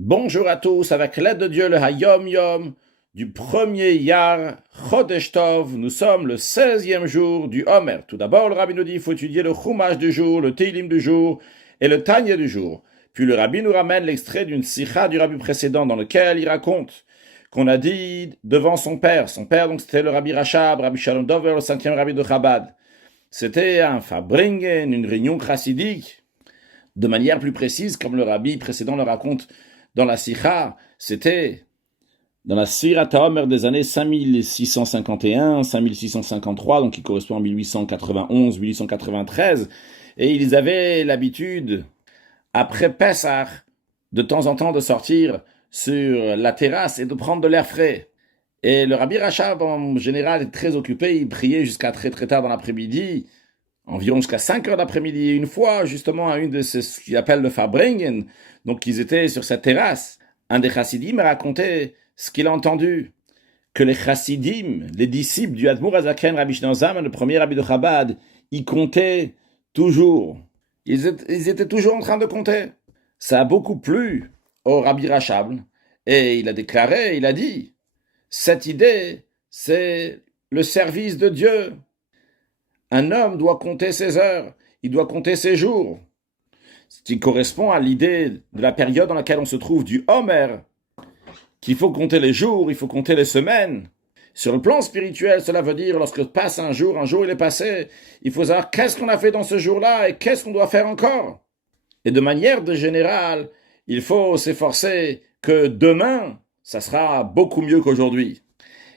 Bonjour à tous, avec l'aide de Dieu, le Hayom Yom du premier Yar Chodesh Tov. Nous sommes le 16e jour du Homer. Tout d'abord, le Rabbi nous dit qu'il faut étudier le Chumash du jour, le Teilim du jour et le Tanya du jour. Puis le Rabbi nous ramène l'extrait d'une Sikha du Rabbi précédent dans lequel il raconte qu'on a dit devant son père. Son père, donc, c'était le Rabbi Rachab, Rabbi Shalom Dover, le 5e Rabbi de Chabad. C'était un Fabringen, une réunion chassidique. De manière plus précise, comme le Rabbi précédent le raconte dans la Sikha, c'était dans la Sfirat HaOmer des années 5651, 5653, donc qui correspond à 1891, 1893, et ils avaient l'habitude, après Pessah, de temps en temps de sortir sur la terrasse et de prendre de l'air frais. Et le Rabbi Rachab, en général, est très occupé, il priait jusqu'à très très tard dans l'après-midi, environ jusqu'à 5 heures d'après-midi. Une fois, justement, à une de ce qu'il appelle le Fabringen, donc ils étaient sur cette terrasse, un des chassidim m'a raconté ce qu'il a entendu, que les chassidim, les disciples du Admour Hazaken Rabbi Shneur Zalman, le premier Rabbi de Chabad, ils comptaient toujours. Ils étaient toujours en train de compter. Ça a beaucoup plu au Rabbi Rachab, et il a déclaré, il a dit, cette idée, c'est le service de Dieu. Un homme doit compter ses heures, il doit compter ses jours. Ce qui correspond à l'idée de la période dans laquelle on se trouve du Homer, qu'il faut compter les jours, il faut compter les semaines. Sur le plan spirituel, cela veut dire lorsque passe un jour il est passé, il faut savoir qu'est-ce qu'on a fait dans ce jour-là et qu'est-ce qu'on doit faire encore. Et de manière générale, il faut s'efforcer que demain, ça sera beaucoup mieux qu'aujourd'hui.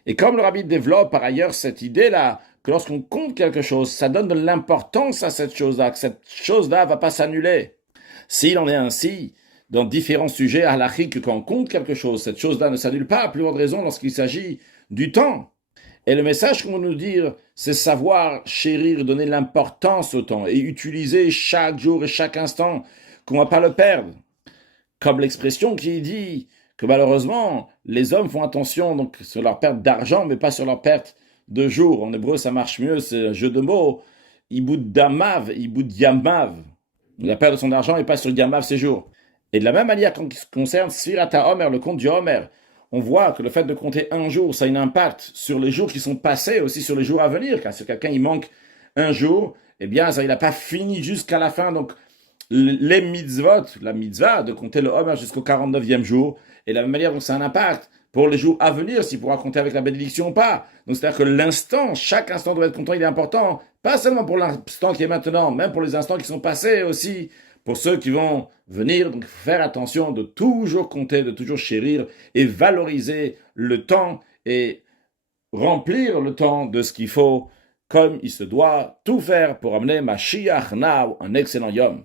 Et comme le Rabbi développe par ailleurs cette idée-là, que lorsqu'on compte quelque chose, ça donne de l'importance à cette chose-là, que cette chose-là ne va pas s'annuler. S'il en est ainsi, dans différents sujets halachiques, que quand on compte quelque chose, cette chose-là ne s'annule pas, à plus grande raison lorsqu'il s'agit du temps. Et le message qu'on veut nous dire, c'est savoir chérir, donner l'importance au temps et utiliser chaque jour et chaque instant, qu'on ne va pas le perdre. Comme l'expression qui dit que malheureusement, les hommes font attention donc sur leur perte d'argent, mais pas sur leur perte de jours. En hébreu, ça marche mieux, c'est un jeu de mots. Iboud damav, iboud yamav. La perte de son argent et pas sur yamav ses jours. Et de la même manière, quand ce concerne Sfirat HaOmer, le compte du Homer, on voit que le fait de compter un jour, ça a un impact sur les jours qui sont passés, aussi sur les jours à venir. Car si quelqu'un il manque un jour, eh bien, ça, il n'a pas fini jusqu'à la fin. Donc, les mitzvot, la mitzvah de compter le Homer jusqu'au 49e jour, et de la même manière, donc, ça a un impact pour les jours à venir, s'il pourra compter avec la bénédiction ou pas. Donc, c'est-à-dire que l'instant, chaque instant doit être compté, il est important, pas seulement pour l'instant qui est maintenant, même pour les instants qui sont passés aussi, pour ceux qui vont venir. Donc, faire attention de toujours compter, de toujours chérir et valoriser le temps et remplir le temps de ce qu'il faut, comme il se doit, tout faire pour amener Mashiach Now, un excellent Yom.